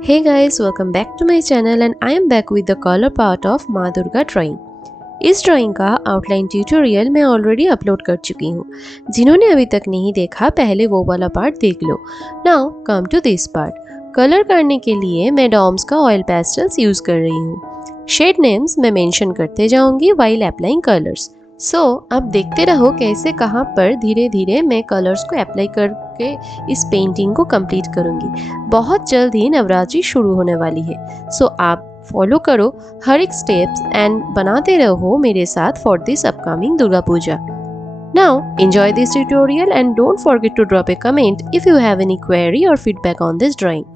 Hey guys, welcome back to my channel and I am back with the color part of Maa Durga drawing. इस ड्राइंग का outline tutorial मैं already upload कर चुकी हूँ। जिन्होंने अभी तक नहीं देखा पहले वो वाला पार्ट देख लो। Now come to this part. Colour करने के लिए मैं डॉम्स का ऑयल पेस्टल्स यूज़ कर रही हूँ। शेड नेम्स मैं मेंशन करते जाऊंगी वाइल अप्लाइंग कलर्स। सो अब देखते रहो कैसे कहाँ पर धीरे धीरे मैं कलर्स को अप्लाई करके इस पेंटिंग को कंप्लीट करूँगी। बहुत जल्द ही नवरात्रि शुरू होने वाली है। सो आप फॉलो करो हर एक स्टेप्स एंड बनाते रहो मेरे साथ for this upcoming Durga Puja. Now enjoy this tutorial and don't forget to drop a comment if you have any query or feedback on this drawing.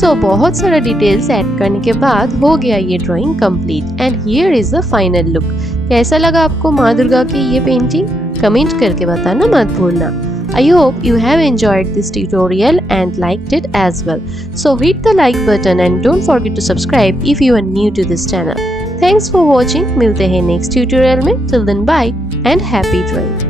सो बहुत सारा डिटेल्स ऐड करने के बाद हो गया ये drawing complete and here is the final look. कैसा लगा आपको माँ दुर्गा की ये पेंटिंग? कमेंट करके बताना मत भूलना। I hope you have enjoyed this tutorial and liked it as well. So hit the like button and don't forget to subscribe if you are new to this channel. Thanks for watching. मिलते हैं next tutorial में. Till then bye and happy drawing.